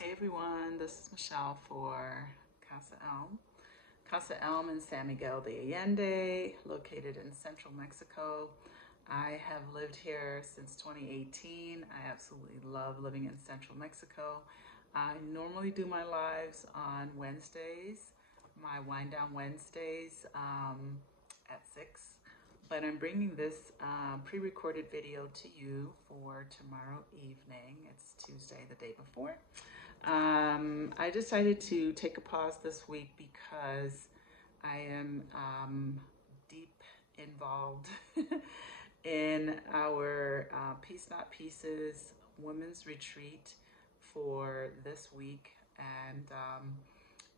Hey everyone, this is Michelle for Casa Elm. Casa Elm in San Miguel de Allende, located in central Mexico. I have lived here since 2018. I absolutely love living in central Mexico. I normally do my lives on Wednesdays, my wind down Wednesdays at 6. But I'm bringing this pre-recorded video to you for tomorrow evening. It's Tuesday, the day before. I decided to take a pause this week because I am deep involved in our Peace Not Pieces Women's Retreat for this week. And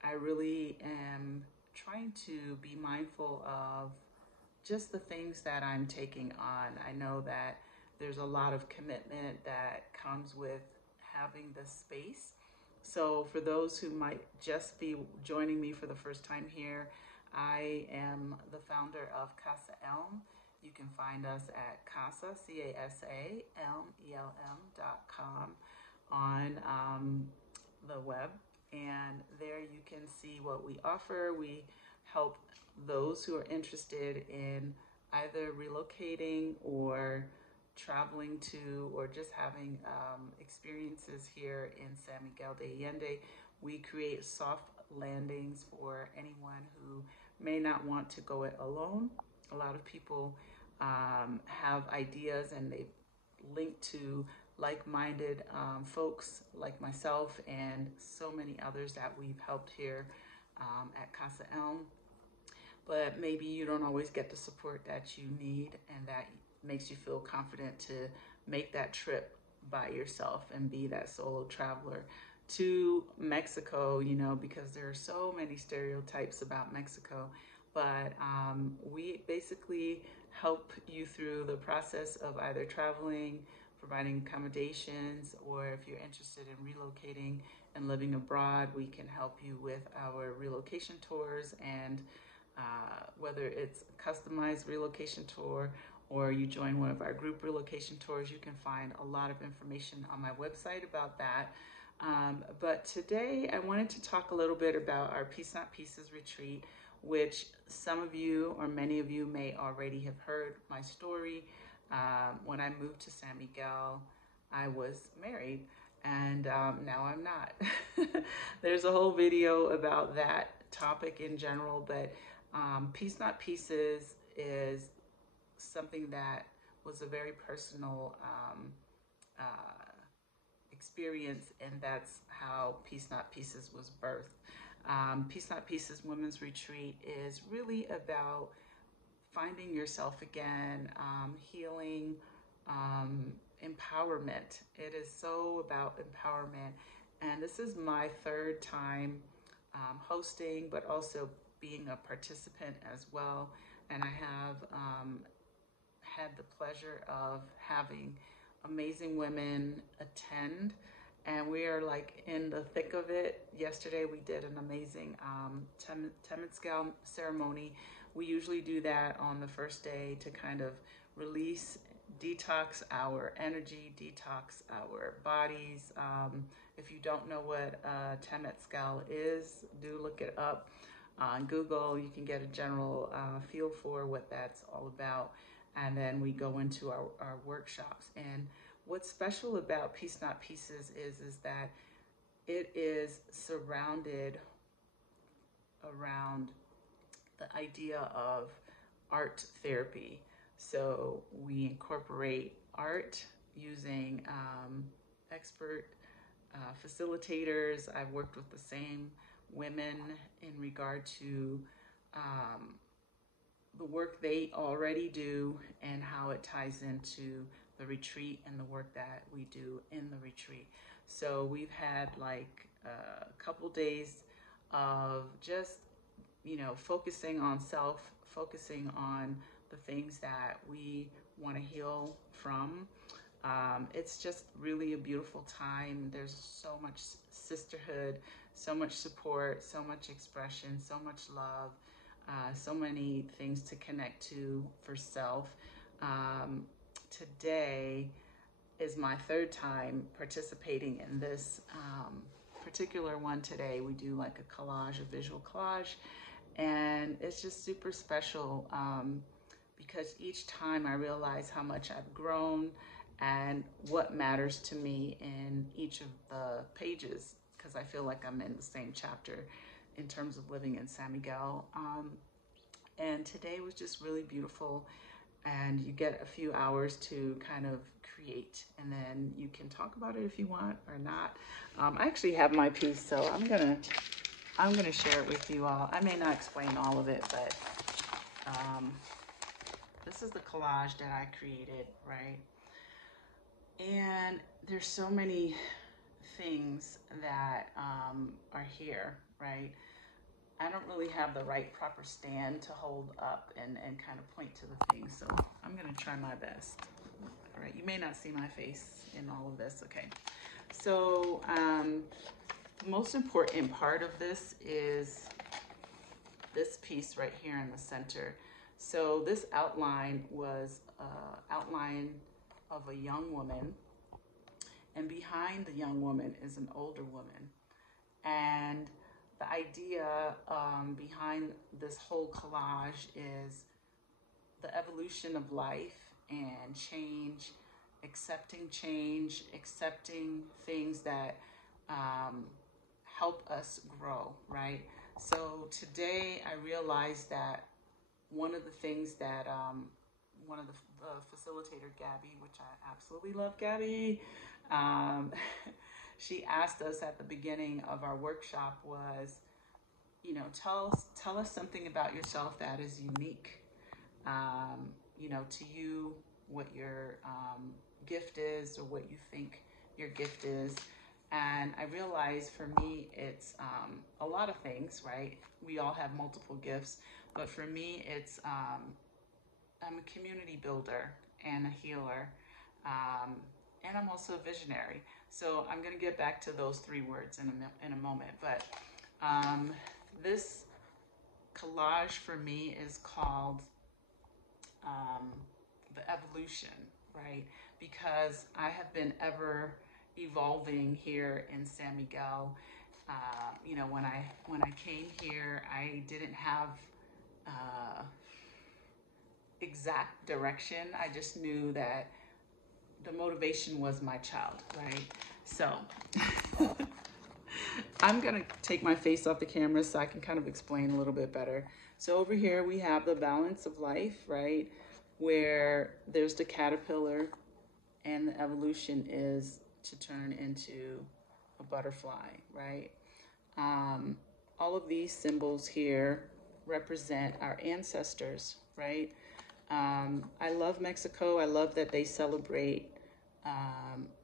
I really am trying to be mindful of just the things that I'm taking on. I know that there's a lot of commitment that comes with having this space. So for those who might just be joining me for the first time here, I am the founder of Casa Elm. You can find us at Casa, C-A-S-A, Elm, E-L-M.com on the web. And there you can see what we offer. We help those who are interested in either relocating or traveling to or just having experiences here in San Miguel de Allende. We create soft landings for anyone who may not want to go it alone. A lot of people have ideas and they link to like-minded folks like myself and so many others that we've helped here at Casa Elm. But maybe you don't always get the support that you need, and that makes you feel confident to make that trip by yourself and be that solo traveler to Mexico, you know, because there are so many stereotypes about Mexico. But we basically help you through the process of either traveling, providing accommodations, or if you're interested in relocating and living abroad, we can help you with our relocation tours. And whether it's a customized relocation tour or you join one of our group relocation tours, you can find a lot of information on my website about that. But today I wanted to talk a little bit about our Peace Not Pieces retreat, which some of you or many of you may already have heard my story. When I moved to San Miguel, I was married, and now I'm not. There's a whole video about that topic in general, but Peace Not Pieces is something that was a very personal experience, and that's how Peace Not Pieces was birthed. Peace Not Pieces Women's Retreat is really about finding yourself again, healing, empowerment. It is so about empowerment. And this is my third time hosting, but also being a participant as well. And I have had the pleasure of having amazing women attend, and we are like in the thick of it. Yesterday we did an amazing Temazcal ceremony. We usually do that on the first day to kind of release, detox our energy, detox our bodies. If you don't know what Temazcal is, do look it up on Google. You can get a general feel for what that's all about. And then we go into our workshops. And what's special about Peace Not Pieces is that it is surrounded around the idea of art therapy. So we incorporate art using expert facilitators. I've worked with the same women in regard to the work they already do and how it ties into the retreat and the work that we do in the retreat. So we've had like a couple days of just, you know, focusing on self, focusing on the things that we want to heal from. It's just really a beautiful time. There's so much sisterhood, so much support, so much expression, so much love. So many things to connect to for self. Today is my third time participating in this particular one today, we do like a collage, a visual collage, and it's just super special because each time I realize how much I've grown and what matters to me in each of the pages, because I feel like I'm in the same chapter in terms of living in San Miguel. And today was just really beautiful, and you get a few hours to kind of create, and then you can talk about it if you want or not. I actually have my piece, so I'm gonna share it with you all. I may not explain all of it, but this is the collage that I created, right? And there's so many things that are here, right? I don't really have the right proper stand to hold up and kind of point to the things, so I'm gonna try my best. All right, you may not see my face in all of this, okay? So the most important part of this is this piece right here in the center. So this outline was outline of a young woman, and behind the young woman is an older woman. And the idea behind this whole collage is the evolution of life and change, accepting things that help us grow, right? So today I realized that one of the things that one of the facilitator, Gabby, which I absolutely love Gabby, she asked us at the beginning of our workshop was, you know, tell us something about yourself that is unique, you know, to you, what your gift is, or what you think your gift is. And I realized for me, it's a lot of things, right? We all have multiple gifts, but for me, it's I'm a community builder and a healer, and I'm also a visionary. So I'm going to get back to those three words in a moment. But this collage for me is called the evolution, right? Because I have been ever evolving here in San Miguel. You know, when I came here, I didn't have exact direction. I just knew that the motivation was my child, right? So I'm gonna take my face off the camera so I can kind of explain a little bit better. So over here we have the balance of life, right? Where there's the caterpillar, and the evolution is to turn into a butterfly, right? All of these symbols here represent our ancestors, right? I love Mexico. I love that they celebrate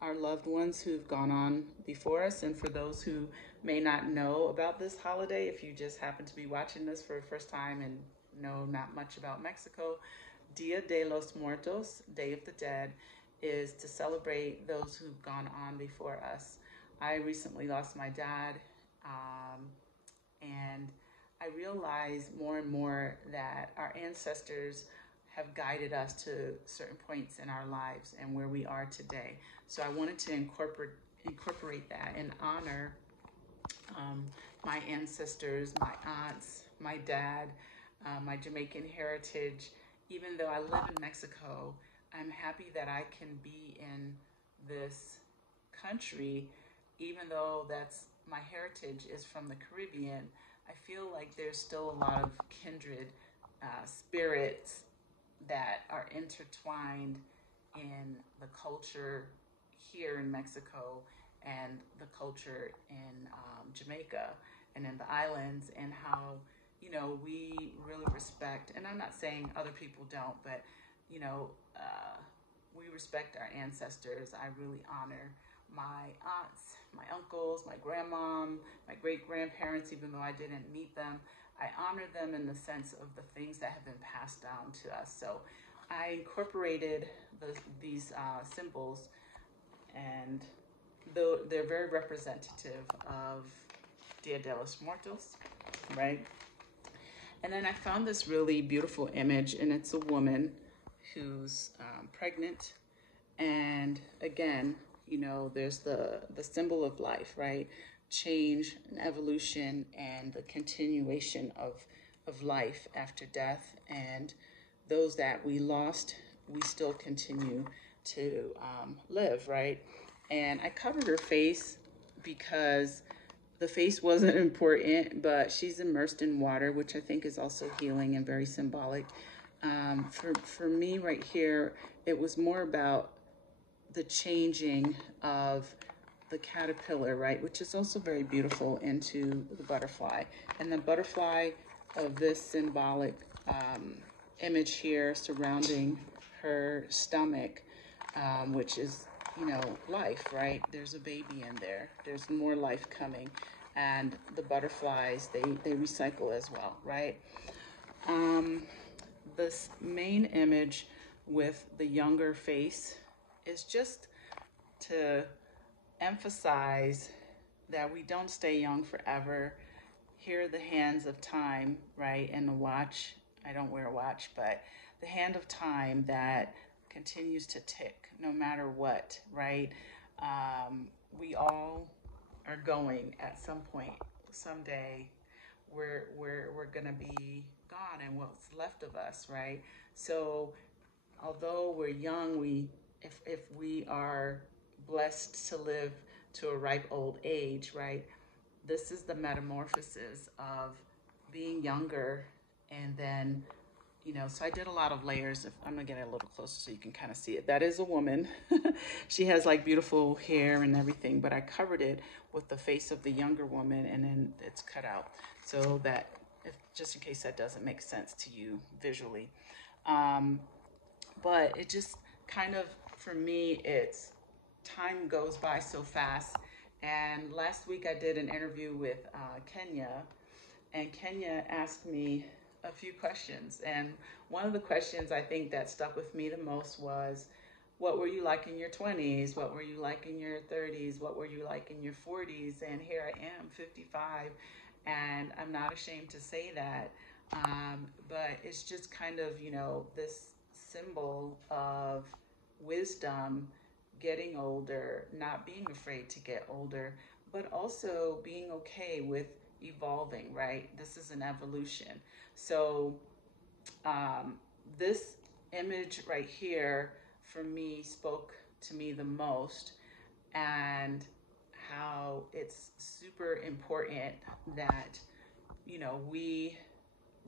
our loved ones who've gone on before us. And for those who may not know about this holiday, if you just happen to be watching this for the first time and know not much about Mexico, Dia de los Muertos, Day of the Dead, is to celebrate those who've gone on before us. I recently lost my dad, and I realize more and more that our ancestors have guided us to certain points in our lives and where we are today. So I wanted to incorporate that and honor my ancestors, my aunts, my dad, my Jamaican heritage. Even though I live in Mexico, I'm happy that I can be in this country, even though my heritage is from the Caribbean. I feel like there's still a lot of kindred spirits that are intertwined in the culture here in Mexico and the culture in Jamaica and in the islands, and how, you know, we really respect, and I'm not saying other people don't, but, you know, we respect our ancestors. I really honor my aunts, my uncles, my grandmom, my great-grandparents, even though I didn't meet them. I honor them in the sense of the things that have been passed down to us. So I incorporated these symbols, and though they're very representative of Dia de los Muertos, right? And then I found this really beautiful image, and it's a woman who's pregnant. And again, you know, there's the symbol of life, right? change and evolution and the continuation of life after death. And those that we lost, we still continue to live, right? And I covered her face because the face wasn't important, but she's immersed in water, which I think is also healing and very symbolic. For me right here, it was more about the changing of the caterpillar, right, which is also very beautiful, into the butterfly. And the butterfly of this symbolic image here surrounding her stomach, which is, life, right? There's a baby in there. There's more life coming. And the butterflies, they recycle as well, right? This main image with the younger face is just to emphasize that we don't stay young forever. Here are the hands of time, right? And the watch. I don't wear a watch, but the hand of time that continues to tick no matter what, right? We all are going at some point, someday. We're gonna be gone, and what's left of us, right? So, although we're young, if we are blessed to live to a ripe old age, right? This is the metamorphosis of being younger, and then, so I did a lot of layers. If I'm gonna get it a little closer so you can kind of see it. That is a woman. She has like beautiful hair and everything, but I covered it with the face of the younger woman, and then it's cut out so that, just in case that doesn't make sense to you visually. But it just kind of, for me, it's time goes by so fast. And last week I did an interview with Kenya, and Kenya asked me a few questions. And one of the questions I think that stuck with me the most was, what were you like in your 20s? What were you like in your 30s? What were you like in your 40s? And here I am, 55, and I'm not ashamed to say that. But it's just kind of, this symbol of wisdom, getting older, not being afraid to get older, but also being okay with evolving, right? This is an evolution. So this image right here, for me, spoke to me the most, and how it's super important that, we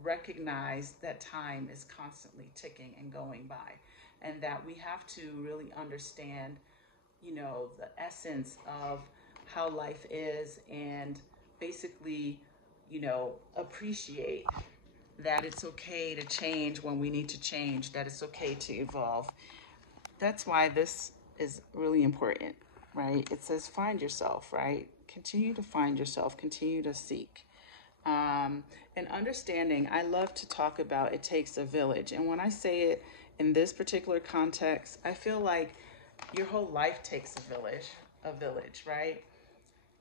recognize that time is constantly ticking and going by, and that we have to really understand, the essence of how life is, and basically, appreciate that it's okay to change when we need to change, that it's okay to evolve. That's why this is really important, right? It says find yourself, right? Continue to find yourself, continue to seek. And understanding, I love to talk about it takes a village. And when I say it in this particular context, I feel like your whole life takes a village, right?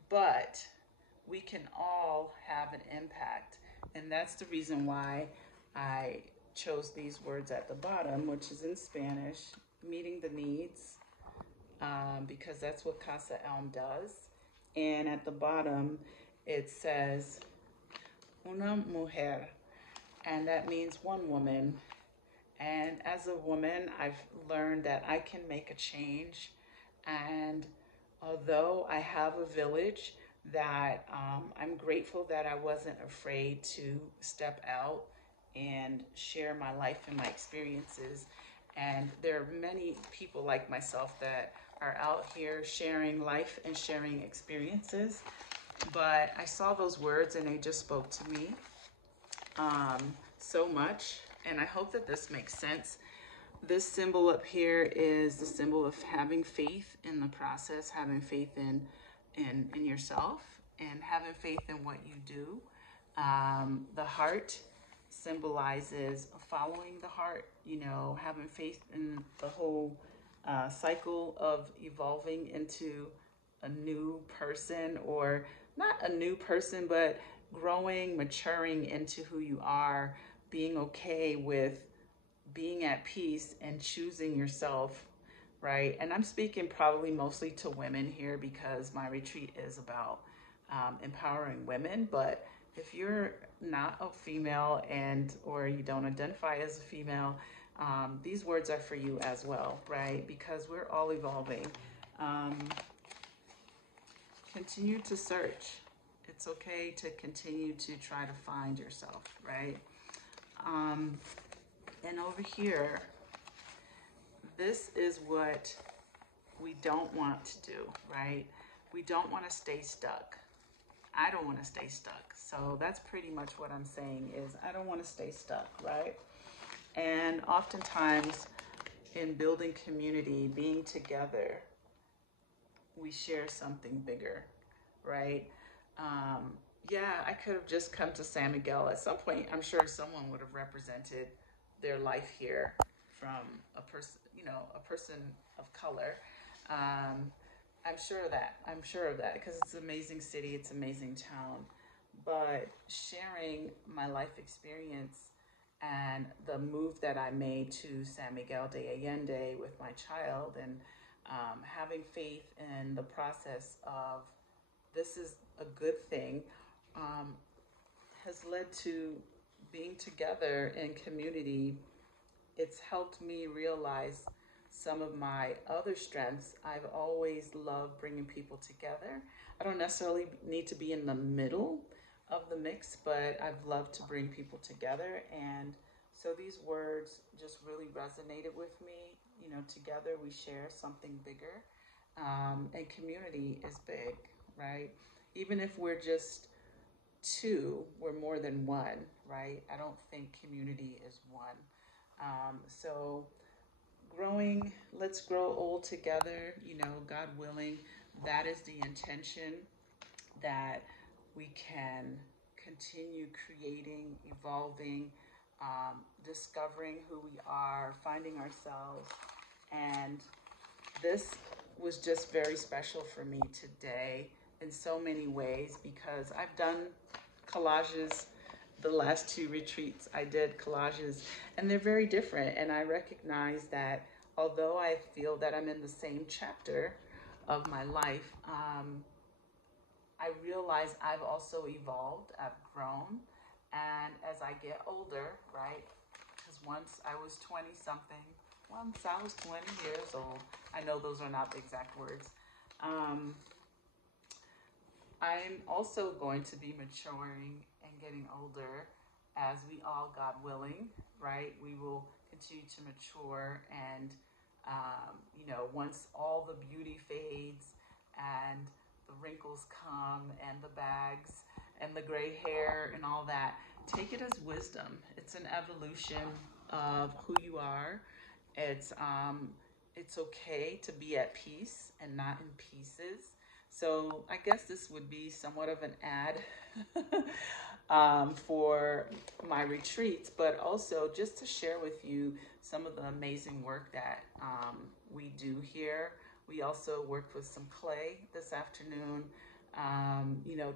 But we can all have an impact. And that's the reason why I chose these words at the bottom, which is in Spanish, meeting the needs, because that's what Casa Elm does. And at the bottom, it says, una mujer, and that means one woman. And as a woman, I've learned that I can make a change. And although I have a village, that I'm grateful that I wasn't afraid to step out and share my life and my experiences. And there are many people like myself that are out here sharing life and sharing experiences. But I saw those words and they just spoke to me so much. And I hope that this makes sense. This symbol up here is the symbol of having faith in the process, having faith in yourself, and having faith in what you do. The heart symbolizes following the heart, having faith in the whole cycle of evolving into a new person, or not a new person, but growing, maturing into who you are, being okay with being at peace and choosing yourself, right? And I'm speaking probably mostly to women here because my retreat is about empowering women. But if you're not a female and or you don't identify as a female, these words are for you as well, right? Because we're all evolving. Um, Continue to search. It's okay to continue to try to find yourself, right? Um, and over here, this is what we don't want to do, right? We don't want to stay stuck. I don't want to stay stuck. So that's pretty much what I'm saying is I don't want to stay stuck, right? And oftentimes in building community, being together, we share something bigger, right? Um, yeah, I could have just come to San Miguel at some point. I'm sure someone would have represented their life here from a person, a person of color. Um, I'm sure of that. I'm sure of that because it's an amazing city. It's an amazing town. But sharing my life experience and the move that I made to San Miguel de Allende with my child and having faith in the process of this is a good thing um, has led to being together in community. It's helped me realize some of my other strengths. I've always loved bringing people together. I don't necessarily need to be in the middle of the mix, but I've loved to bring people together. And so these words just really resonated with me. Together we share something bigger. And community is big, right? Even if we're just two, we're more than one, right? I don't think community is one. So let's grow old together, God willing. That is the intention, that we can continue creating, evolving, discovering who we are, finding ourselves. And this was just very special for me today in so many ways because I've done collages. The last two retreats I did collages and they're very different. And I recognize that although I feel that I'm in the same chapter of my life, I realize I've also evolved, I've grown. And as I get older, right? Because once I was 20 something, once I was 20 years old, I know those are not the exact words. I'm also going to be maturing and getting older as we all, God willing, right? We will continue to mature and, once all the beauty fades and the wrinkles come and the bags and the gray hair and all that, take it as wisdom. It's an evolution of who you are. It's okay to be at peace and not in pieces. So I guess this would be somewhat of an ad for my retreats, but also just to share with you some of the amazing work that we do here. We also worked with some clay this afternoon,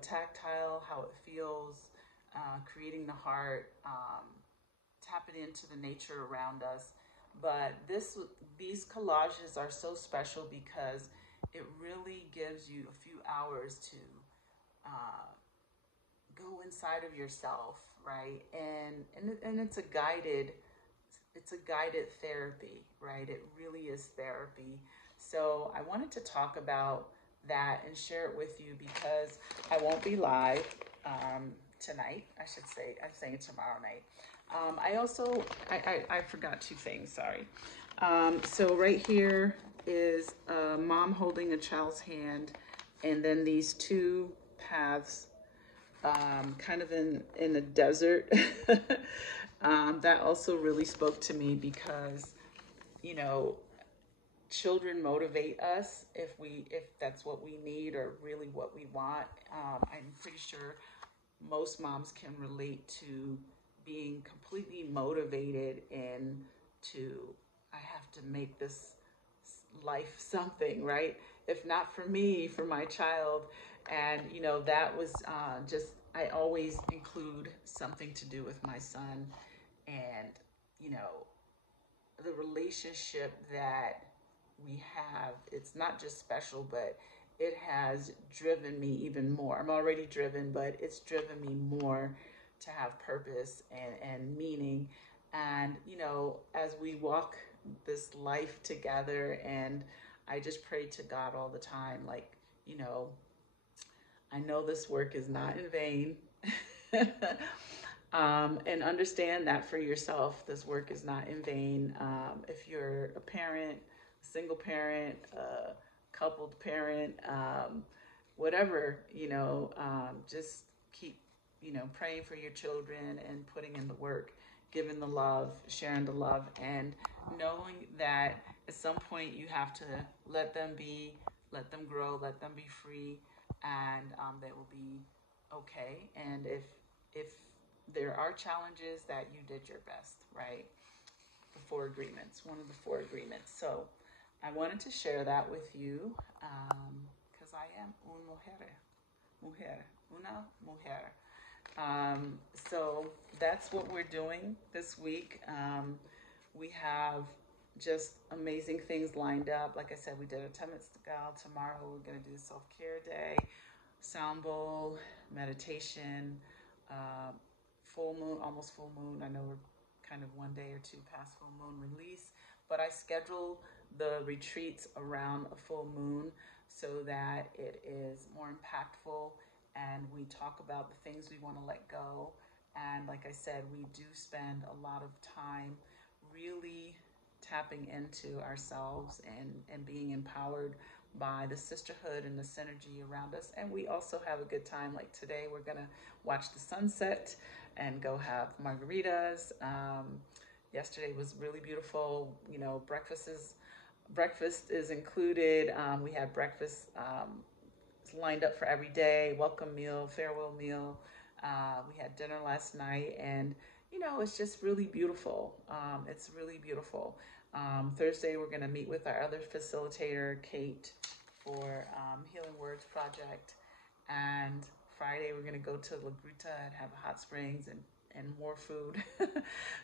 tactile, how it feels, creating the heart, tapping into the nature around us. But these collages are so special because it really gives you a few hours to go inside of yourself, right? And it's a guided therapy, right? It really is therapy. So I wanted to talk about that and share it with you because I won't be live tonight. I should say, I'm saying tomorrow night. I forgot two things, sorry. So right here is a mom holding a child's hand, and then these two paths, kind of in a desert. That also really spoke to me because, children motivate us if that's what we need or really what we want. I'm pretty sure most moms can relate to being completely motivated and I have to make this life something, right? If not for me, for my child. And, that was I always include something to do with my son and, the relationship that we have. It's not just special, but it has driven me even more. I'm already driven, but it's driven me more to have purpose and meaning. And, you know, as we walk this life together, and I just pray to God all the time, like, you know, I know this work is not in vain. And understand that for yourself, this work is not in vain. If you're a parent, a single parent, a coupled parent, whatever, you know, just keep, you know, praying for your children and putting in the work, giving the love, sharing the love, and knowing that at some point you have to let them be, let them grow, let them be free, and they will be okay. And if there are challenges, that you did your best, right? The four agreements, one of the four agreements. So I wanted to share that with you because I am una mujer. So that's what we're doing this week. We have just amazing things lined up. Like I said, we did a 10-minute gal. Tomorrow we're going to do self-care day, sound bowl, meditation, uh, full moon, almost full moon. I know we're kind of one day or two past full moon release, but I schedule the retreats around a full moon so that it is more impactful, and we talk about the things we want to let go. And like I said, we do spend a lot of time really tapping into ourselves and being empowered by the sisterhood and the synergy around us. And we also have a good time. Like today, we're gonna watch the sunset and go have margaritas. Yesterday was really beautiful. You know, breakfast is included. We had breakfast lined up for every day, welcome meal, farewell meal. We had dinner last night, and you know, it's just really beautiful. It's really beautiful. Thursday, we're going to meet with our other facilitator, Kate, for Healing Words Project. And Friday, we're going to go to La Gruta and have hot springs and more food.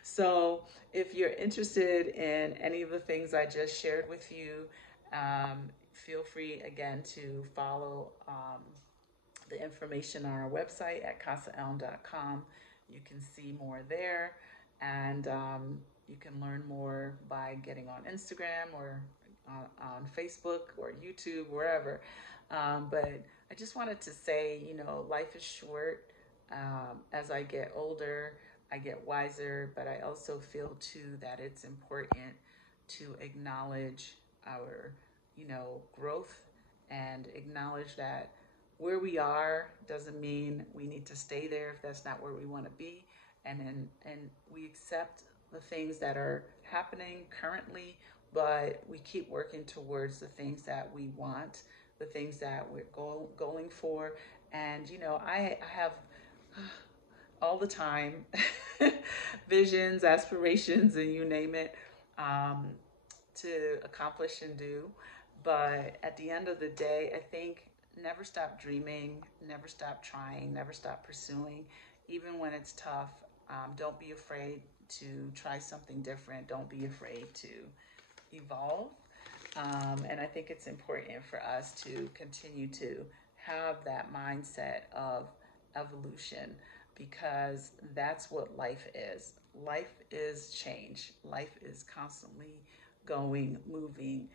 So if you're interested in any of the things I just shared with you, feel free again to follow the information on our website at casaelm.com. You can see more there, and you can learn more by getting on Instagram or on Facebook or YouTube, wherever. But I just wanted to say, you know, life is short. As I get older, I get wiser, but I also feel too that it's important to acknowledge our, you know, growth, and acknowledge that where we are doesn't mean we need to stay there if that's not where we want to be. And we accept the things that are happening currently, but we keep working towards the things that we want, the things that we're going for. And you know, I have all the time visions, aspirations, and you name it, to accomplish and do. But at the end of the day, I think never stop dreaming, never stop trying, never stop pursuing, even when it's tough. Don't be afraid to try something different. Don't be afraid to evolve. And I think it's important for us to continue to have that mindset of evolution, because that's what life is. Life is change. Life is constantly going, moving.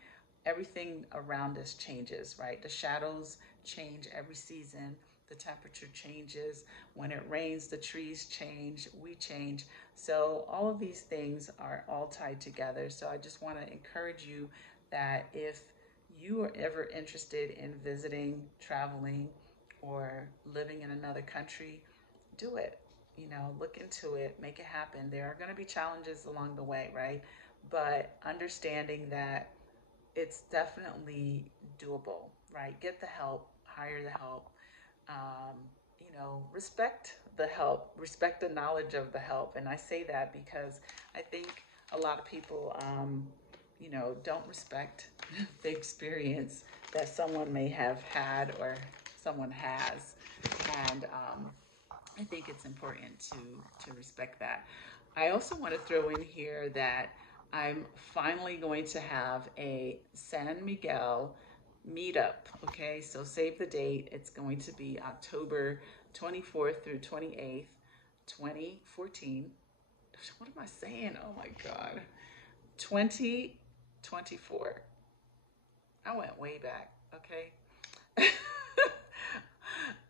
Everything around us changes, right? The shadows change every season. The temperature changes. When it rains, the trees change, we change. So all of these things are all tied together. So I just want to encourage you that if you are ever interested in visiting, traveling, or living in another country, do it. You know, look into it, make it happen. There are going to be challenges along the way, right? But understanding that it's definitely doable, right? Get the help, hire the help, um, you know, respect the help, respect the knowledge of the help. And I say that because I think a lot of people, you know, don't respect the experience that someone may have had or someone has. And I think it's important to respect that. I also want to throw in here that I'm finally going to have a San Miguel meetup. Okay, so save the date. It's going to be October 24th through 28th, 2014. What am I saying? Oh my God. 2024. I went way back. Okay.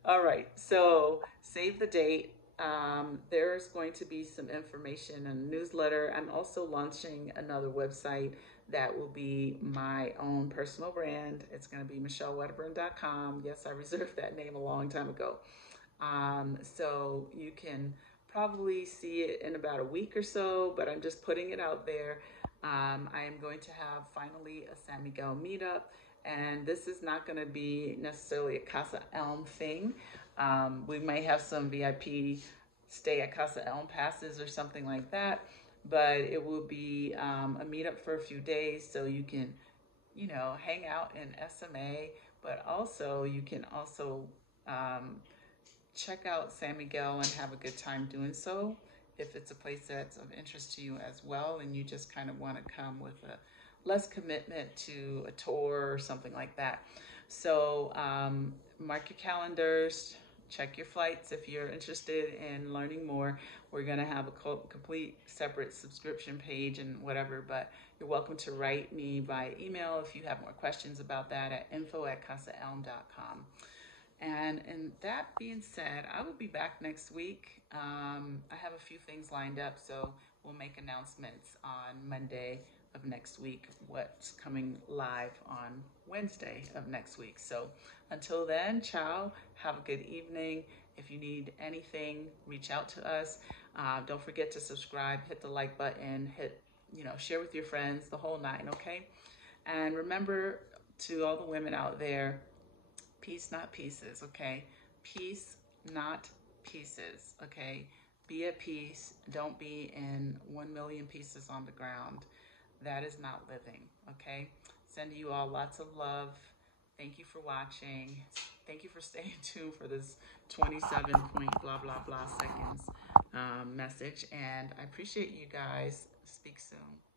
All right, so save the date. There's going to be some information in a newsletter. I'm also launching another website that will be my own personal brand. It's going to be michellewedderburn.com. Yes, I reserved that name a long time ago. So you can probably see it in about a week or so, but I'm just putting it out there. I am going to have finally a San Miguel meetup, and this is not going to be necessarily a Casa Elm thing. We may have some VIP stay at Casa Elm passes or something like that, but it will be a meetup for a few days, so you can, hang out in SMA, but also you can also check out San Miguel and have a good time doing so. If it's a place that's of interest to you as well, and you just kind of want to come with a less commitment to a tour or something like that. So mark your calendars, check your flights if you're interested in learning more. We're going to have a complete separate subscription page and whatever, but you're welcome to write me by email if you have more questions about that at info@casaelm.com. And that being said, I will be back next week. I have a few things lined up, so we'll make announcements on Monday of next week, what's coming live on Wednesday of next week. So until then, ciao, have a good evening. If you need anything, reach out to us. Don't forget to subscribe, hit the like button, share with your friends, the whole nine, okay? And remember, to all the women out there, peace, not pieces, okay? Peace, not pieces, okay? Be at peace. Don't be in 1,000,000 pieces on the ground. That is not living, okay? Sending you all lots of love. Thank you for watching. Thank you for staying tuned for this 27 point blah, blah, blah seconds message. And I appreciate you guys. Speak soon.